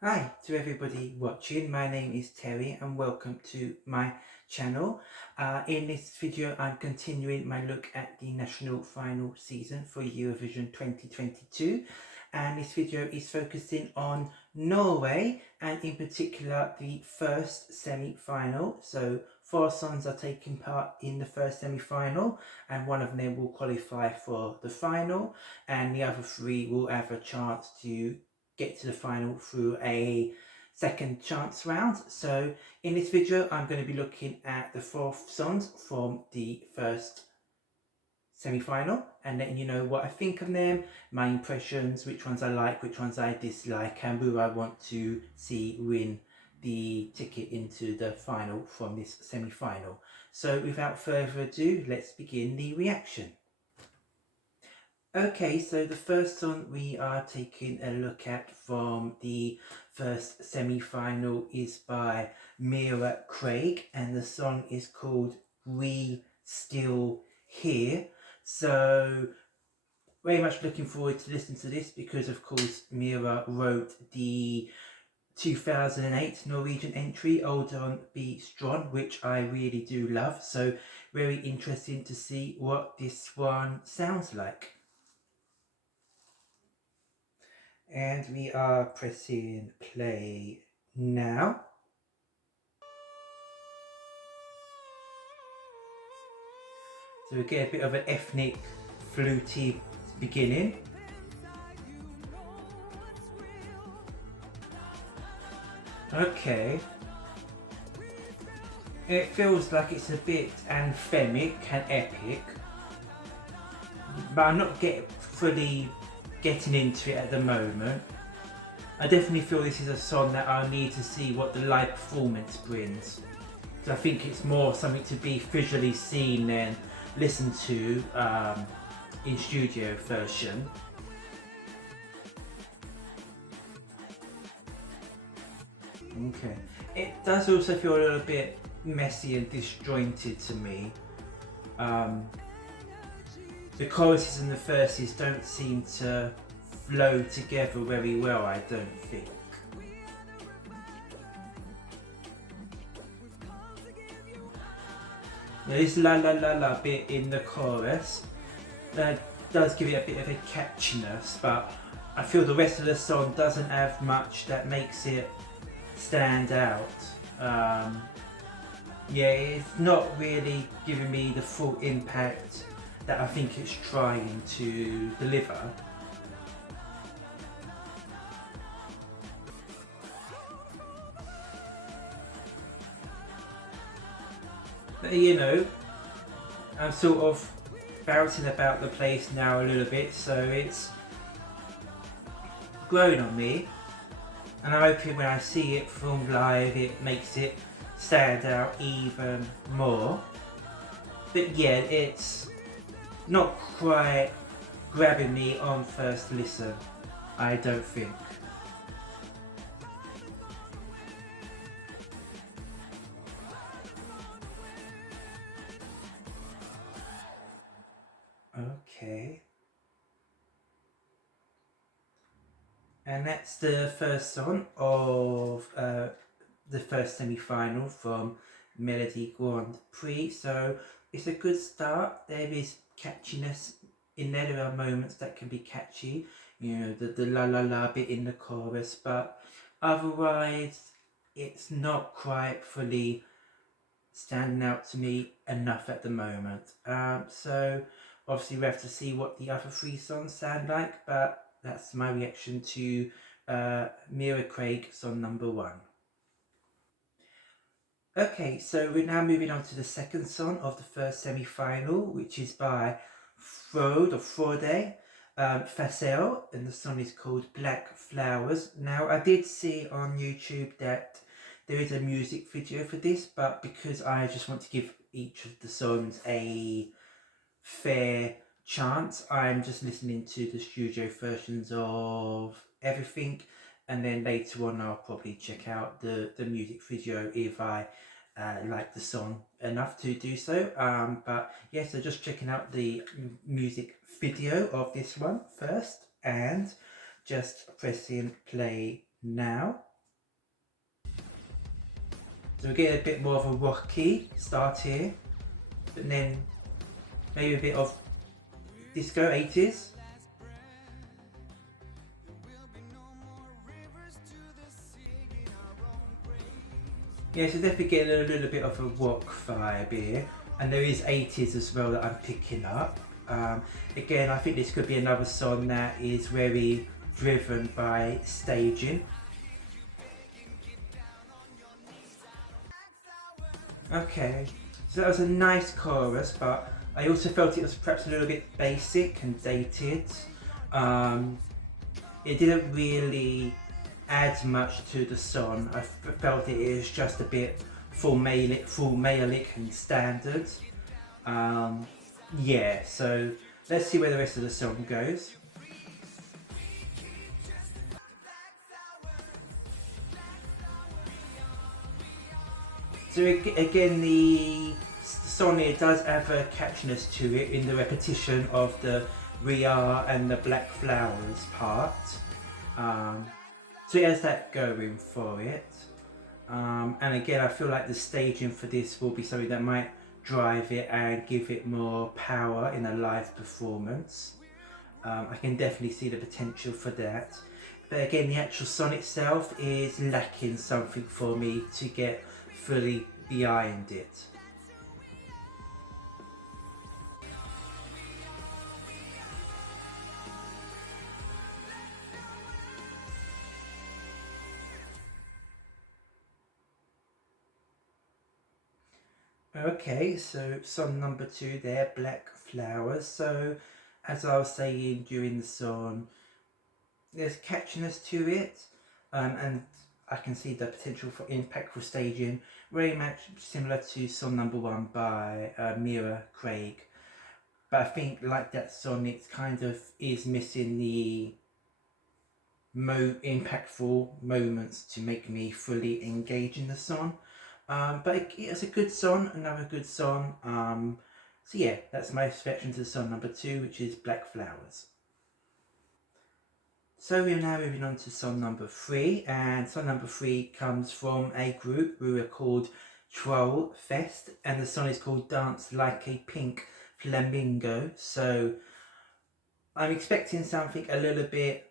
Hi to everybody watching. My name is Terry and welcome to my channel. In this video I'm continuing my look at the national final season for Eurovision 2022, and this video is focusing on Norway and in particular the first semi-final. So 4 songs are taking part in the first semi-final and one of them will qualify for the final, and the other 3 will have a chance to get to the final through a second chance round. So in this video I'm going to be looking at the 4 songs from the first semi-final and letting you know what I think of them, my impressions, which ones I like, which ones I dislike, and who I want to see win the ticket into the final from this semi-final. So without further ado, let's begin the reaction. Okay, so the first song we are taking a look at from the first semi-final is by Mira Craig, and the song is called We Still Here. So very much looking forward to listening to this because of course Mira wrote the 2008 Norwegian entry Hold On Be Strong, which I really do love, so very interesting to see what this one sounds like. And we are pressing play now. So we get a bit of an ethnic fluty beginning. Okay. It feels like it's a bit anthemic and epic, but I'm not fully getting into it at the moment. I definitely feel this is a song that I need to see what the live performance brings. So I think it's more something to be visually seen than listened to in studio version. Okay. It does also feel a little bit messy and disjointed to me. The choruses and the verses don't seem to flow together very well, I don't think. Now this la la la la bit in the chorus does give it a bit of a catchiness, but I feel the rest of the song doesn't have much that makes it stand out. Yeah, it's not really giving me the full impact that I think it's trying to deliver. But you know, I'm sort of bouncing about the place now a little bit, so it's growing on me, and I'm hoping when I see it filmed live it makes it stand out even more. But yeah, it's not quite grabbing me on first listen, I don't think. Okay. And that's the first song of the first semi-final from Melodi Grand Prix. So it's a good start. There is catchiness in there. There are moments that can be catchy. You know, the la la la bit in the chorus, but otherwise it's not quite fully standing out to me enough at the moment. So obviously we have to see what the other 3 songs sound like, but that's my reaction to Mira Craig song number 1. Okay, so we're now moving on to the second song of the first semi-final, which is by Frode Facel, and the song is called Black Flowers. Now I did see on YouTube that there is a music video for this, but because I just want to give each of the songs a fair chance, I'm just listening to the studio versions of everything, and then later on I'll probably check out the music video if I like the song enough to do so. But yeah, so just checking out the music video of this one first and just pressing play now. So we get a bit more of a rocky start here, but then maybe a bit of disco 80s. Yeah, so definitely getting a little bit of a rock vibe here, and there is 80s as well that I'm picking up. Again, I think this could be another song that is very driven by staging. Okay, so that was a nice chorus, but I also felt it was perhaps a little bit basic and dated. It didn't really add much to the song. I felt it is just a bit formulaic and standard. Yeah, so let's see where the rest of the song goes. So again, the song here does have a catchiness to it in the repetition of the "We Are" and the "Black Flowers" part. So it has that going for it. And again, I feel like the staging for this will be something that might drive it and give it more power in a live performance. I can definitely see the potential for that. But again, the actual song itself is lacking something for me to get fully behind it. Okay, so song number 2 there, Black Flowers. So as I was saying during the song, there's catchiness to it, and I can see the potential for impactful staging, very much similar to song number 1 by Mira Craig. But I think like that song, it kind of is missing the impactful moments to make me fully engage in the song. But it's a good song, another good song. So yeah, that's my reaction to song number 2, which is Black Flowers. So we're now moving on to song number 3, and song number 3 comes from a group who are called Troll Fest, and the song is called Dance Like a Pink Flamingo. So I'm expecting something a little bit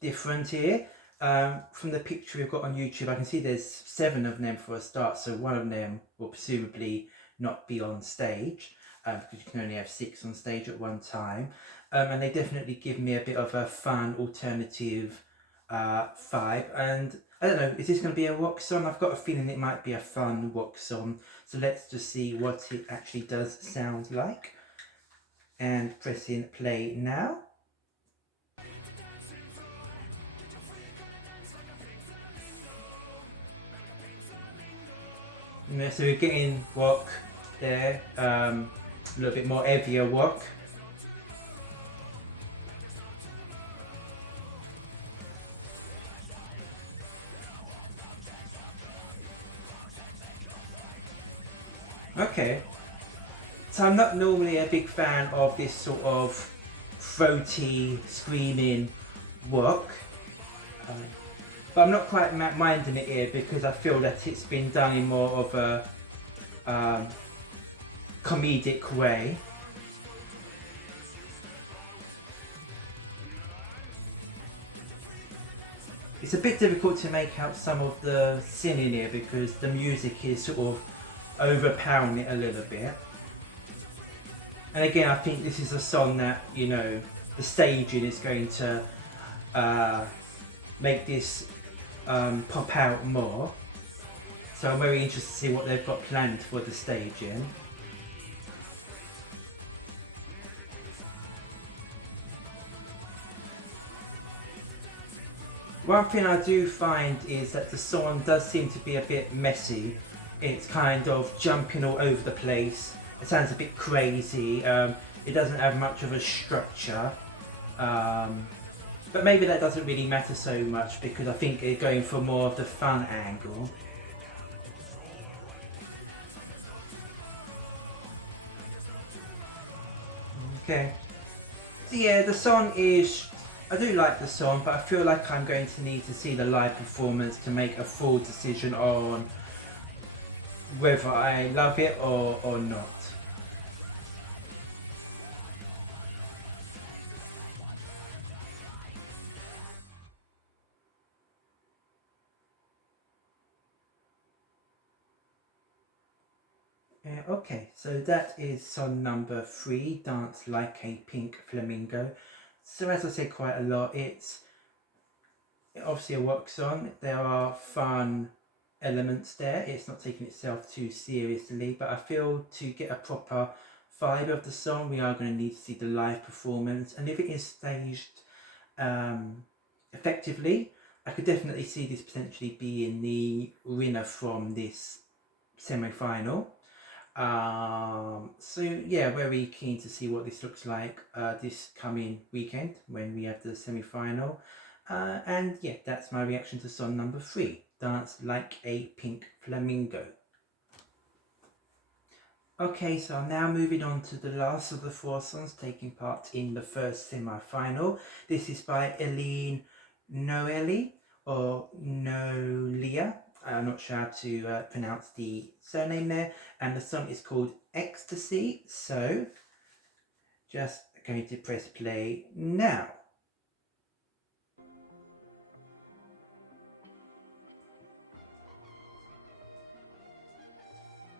different here. From the picture we've got on YouTube, I can see there's 7 of them for a start, so one of them will presumably not be on stage, because you can only have 6 on stage at one time. And they definitely give me a bit of a fun alternative vibe, and I don't know, is this going to be a rock song? I've got a feeling it might be a fun rock song, so let's just see what it actually does sound like. And pressing play now. Yeah, so we're getting rock there, a little bit more heavier rock. Okay, so I'm not normally a big fan of this sort of throaty, screaming rock, but I'm not quite minding it here because I feel that it's been done in more of a comedic way. It's a bit difficult to make out some of the singing here because the music is sort of overpowering it a little bit. And again, I think this is a song that, you know, the staging is going to make this pop out more. So I'm very interested to see what they've got planned for the staging. One thing I do find is that the song does seem to be a bit messy. It's kind of jumping all over the place. It sounds a bit crazy. It doesn't have much of a structure. But maybe that doesn't really matter so much because I think they're going for more of the fun angle. Okay. So yeah, the song is... I do like the song, but I feel like I'm going to need to see the live performance to make a full decision on whether I love it or not. Okay, so that is song number 3, Dance Like a Pink Flamingo. So as I said quite a lot, it's obviously a rock song. There are fun elements there. It's not taking itself too seriously, but I feel to get a proper vibe of the song, we are going to need to see the live performance. And if it is staged effectively, I could definitely see this potentially being the winner from this semi-final. So yeah, very keen to see what this looks like this coming weekend when we have the semi-final. And yeah, that's my reaction to song number 3, Dance Like a Pink Flamingo. Okay, so I'm now moving on to the last of the 4 songs taking part in the first semi-final. This is by Eileen Noeli or Nolia. I'm not sure how to pronounce the surname there. And the song is called Ecstasy. So, just going to press play now.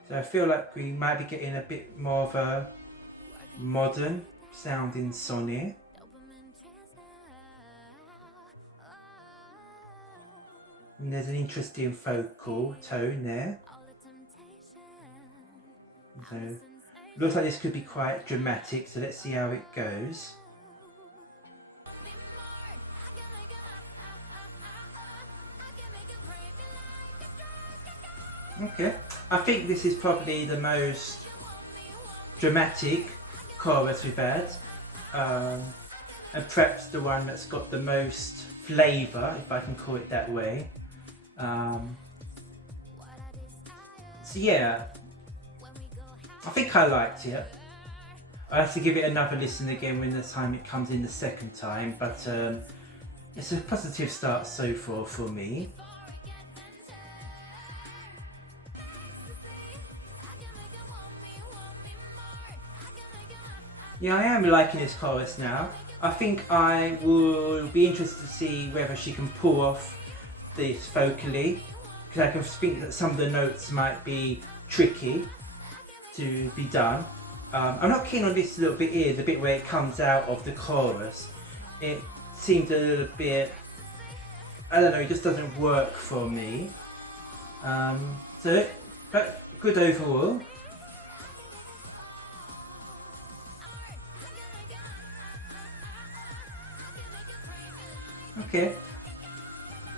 So I feel like we might be getting a bit more of a modern sounding song here. And there's an interesting vocal tone there. So looks like this could be quite dramatic, so let's see how it goes. Okay, I think this is probably the most dramatic chorus we've had, and perhaps the one that's got the most flavour, if I can call it that way. So yeah, I think I liked it. I have to give it another listen again when the time it comes in the second time, but it's a positive start so far for me. Yeah, I am liking this chorus now. I think I will be interested to see whether she can pull off this vocally, because I can think that some of the notes might be tricky to be done. I'm not keen on this little bit here, the bit where it comes out of the chorus. It seems a little bit, I don't know, it just doesn't work for me. But good overall. Okay.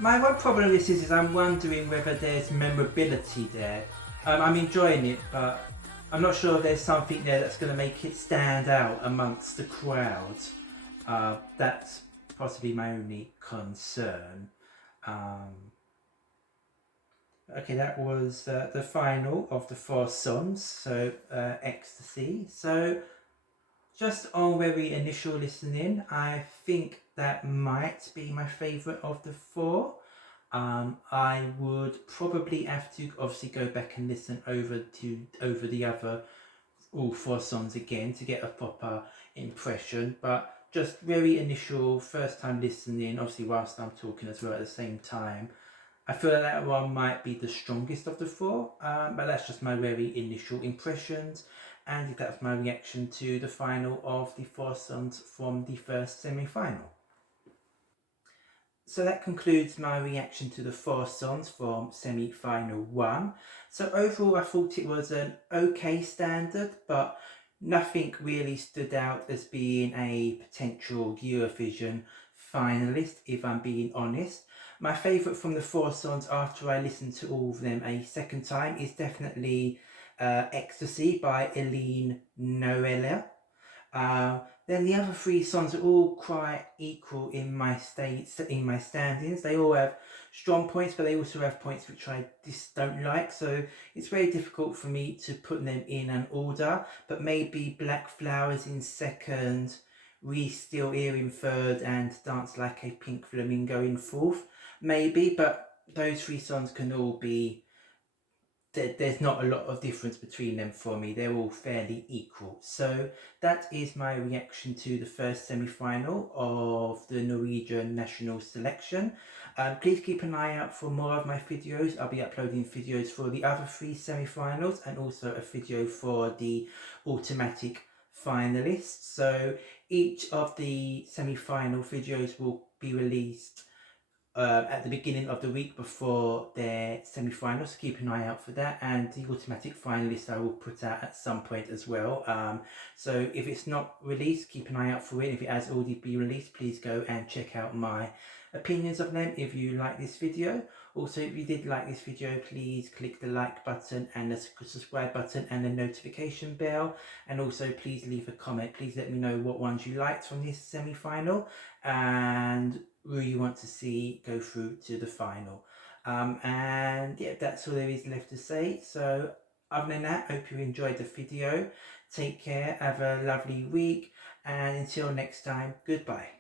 My one problem with this is I'm wondering whether there's memorability there. I'm enjoying it, but I'm not sure if there's something there that's going to make it stand out amongst the crowd. That's possibly my only concern. Okay, that was the final of the 4 songs, so Ecstasy. So just on very initial listening, I think that might be my favourite of the 4. I would probably have to obviously go back and listen over the other all 4 songs again to get a proper impression, but just very initial first time listening, obviously whilst I'm talking as well at the same time, I feel like that one might be the strongest of the 4, but that's just my very initial impressions, and that's my reaction to the final of the 4 songs from the first semi-final. So that concludes my reaction to the 4 songs from semi-final 1. So overall I thought it was an okay standard, but nothing really stood out as being a potential Eurovision finalist, if I'm being honest. My favourite from the 4 songs after I listened to all of them a second time is definitely Ecstasy by Eileen Noelia. Then the other 3 songs are all quite equal in my standings. They all have strong points, but they also have points which I just don't like. So it's very difficult for me to put them in an order. But maybe Black Flowers in second, We Still Here in third, and Dance Like a Pink Flamingo in fourth. Maybe, but those 3 songs can all be there's not a lot of difference between them for me. They're all fairly equal. So that is my reaction to the first semi-final of the Norwegian national selection. Please keep an eye out for more of my videos. I'll be uploading videos for the other 3 semi-finals and also a video for the automatic finalists. So each of the semi-final videos will be released at the beginning of the week before their semi-finals. Keep an eye out for that, and the automatic finalists I will put out at some point as well. So if it's not released, keep an eye out for it. If it has already been released, please go and check out my opinions of them if you like this video. Also, if you did like this video, please click the like button and the subscribe button and the notification bell, and also please leave a comment. Please let me know what ones you liked from this semi-final and who you want to see go through to the final. And yeah, that's all there is left to say. So other than that, hope you enjoyed the video. Take care, have a lovely week, and until next time, goodbye.